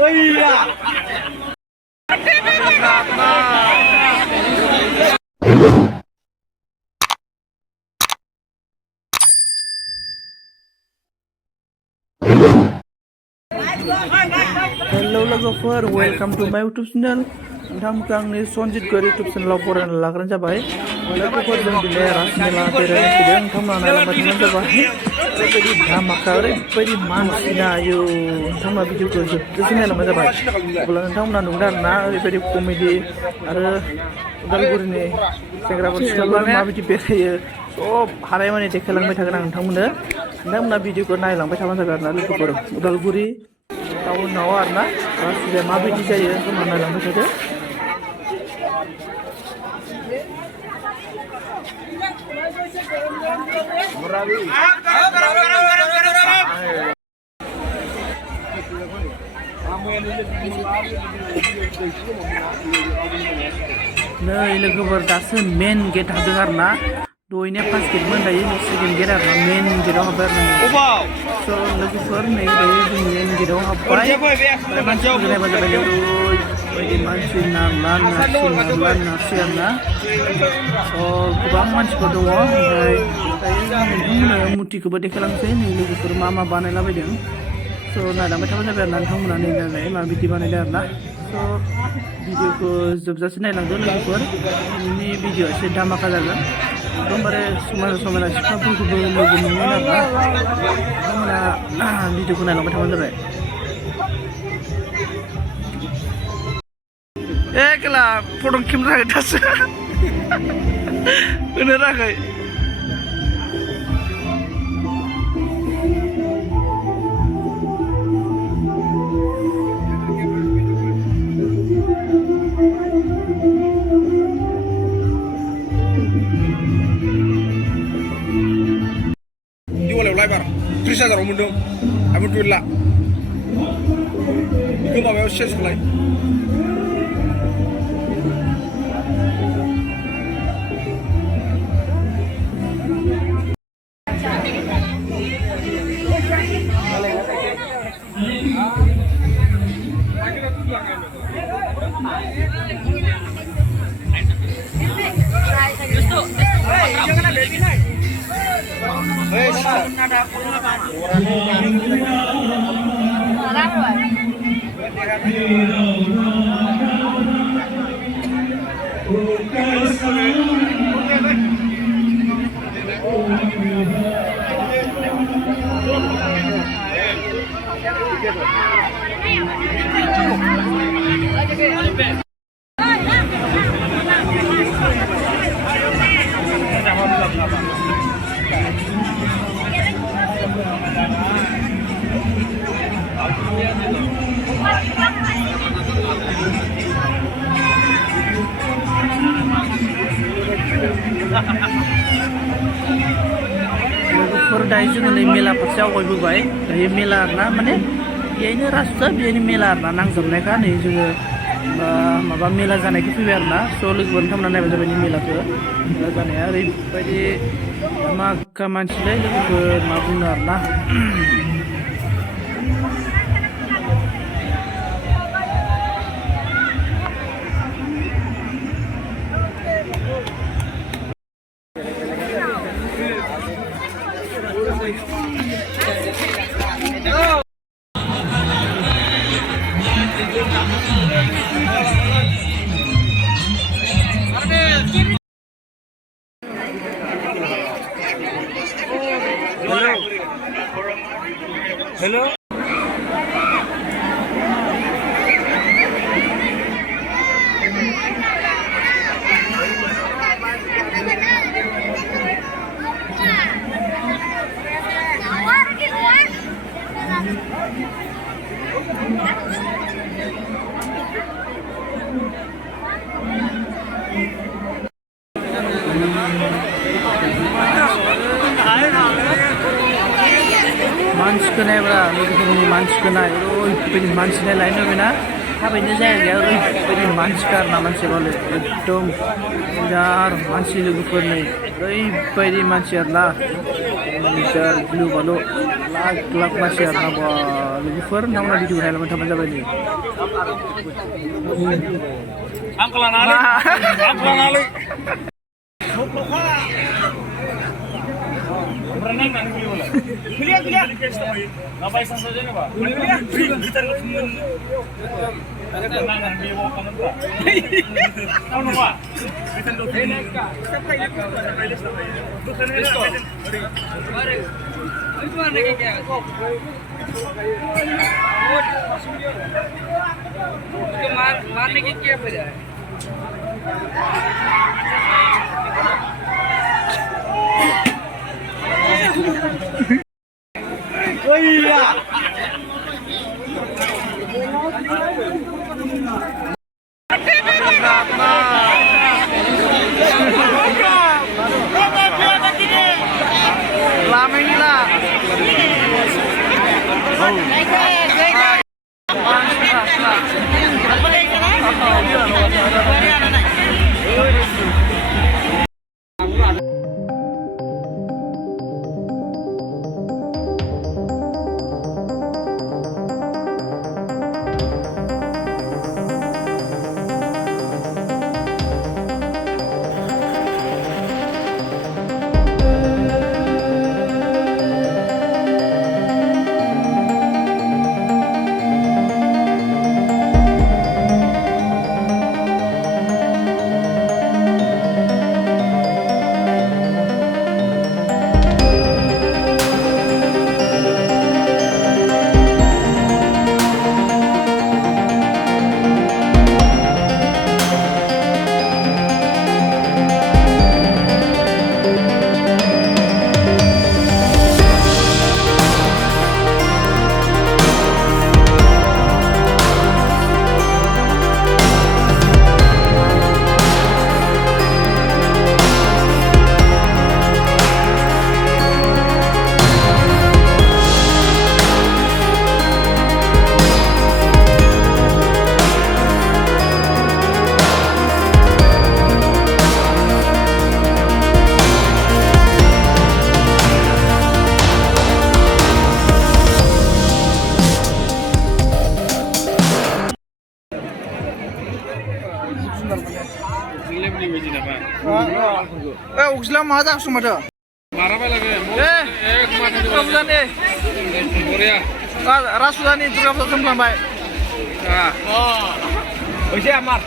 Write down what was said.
Hello logofer, welcome to my YouTube channel. नोंथांमोनखौ आंनि सनजित गौर YouTube channel फरायना लाग्रोनो जाबाय। लोगोफोर जों दिनै रासमेला बेरायनो फैदों। नोंथांमोना नायलांबाय थाबानो जाबाय। ओरैबायदि धामाका ओरैबायदि मानसि नायो। नोंथांमोना भिडिअखौ जोबजासिम नायलांबाय जाबाय। अब्ला नोंथांमोना नुदों आरोना ओरैबायदि कमेडि आरो उदालगुरिनि सेंग्राफोर सिख्लाफोर माबायदि बेरायो सब हानायमानि देखायलांबाय थागोन आं नोंथांमोना भिडिअखौ नायलांबाय थाबानो जाबाय आरोना लोगोफोर। उदालगुरि टाउनाव आरोना रासमेलाया माबायदि जायो नोंथांमोना नायलांबाय थादो। नै लोगोफोर दासो मेन गेट हाबदों आरोना दहायनो फार्स्ट गेटमोन दायो सेकेन्ड गेट आरोना मेन गेटआव हाबबाय आरोना स' लोगोफोर नै दायो जों मेन गेटआव हाबबाय मानसिफोरखौ नायबा जाबाय ओरैबायदि मानसि नारला नारसि आरोना गोबां मानसिफोर दङ ओमफ्राय दायो नोंथांमोननो मुर्तिखौबो देखायलांसै नै लोगोफोर मा बानायलाबायदों स' नायलांबाय थाबानो जाबाय आरोना नोंथांमोना नै नायलाय माबायदि बानायदों आरोना स' भिडिअखौ जोबजासे नायलांदो लोगोफोर बिनि भिडिअ एसे धामाका जागोन एकदमबारे समायना समायना सिख्लाफोरखौबो लोगो मोनगोन आरोना नोंथांमोना भिडिअखौ नायलांबाय थाबानो जाबाय। केला फट' खेबनो थाखाय दासो होनो थाखाय लाइबार 30,000 मोनदों आबो गैला बेखौ माबायाव सेस खालाय लोगोफोर दायो जोङो नै मेला फारसे आवगायबोबाय दायो मेला आरोना माने बेहायनो रासता बेहायनो मेला आरोना नांजोबनायखा नै जोङो माबा मेला जानायखौ फैबाय आरोना स' लोगोफोर नोंथांमोना नायबाय जाबाय मेलाखौ मेला जानाया ओरैबायदि धामाका मानसिलै लोगोफोर मा बुंनो आरोना हेलो मानसिखौ नायब्रा लोगोफोरनि मानसिखौ नाय ओरैबायदि मानसि नायलायनो बेना थाबायनो जायगाया ओरैबायदि मानसिखा आरोना मानसियाबालाय एकदम बिराद मानसि लोगोफोर नै ओरैबायदि मानसि आरोना गिलु बालु लाख लाख मानसि आरोना बा लोगोफोर नोंथांमोना भिडिअ नायलांबाय थाबानो जाबाय नै आंखौ लानानै मारने की क्या वजह है उगसला मा जाखो माथो रासुदानि दुर्गा फुजा खालामबाय Oke, Amar.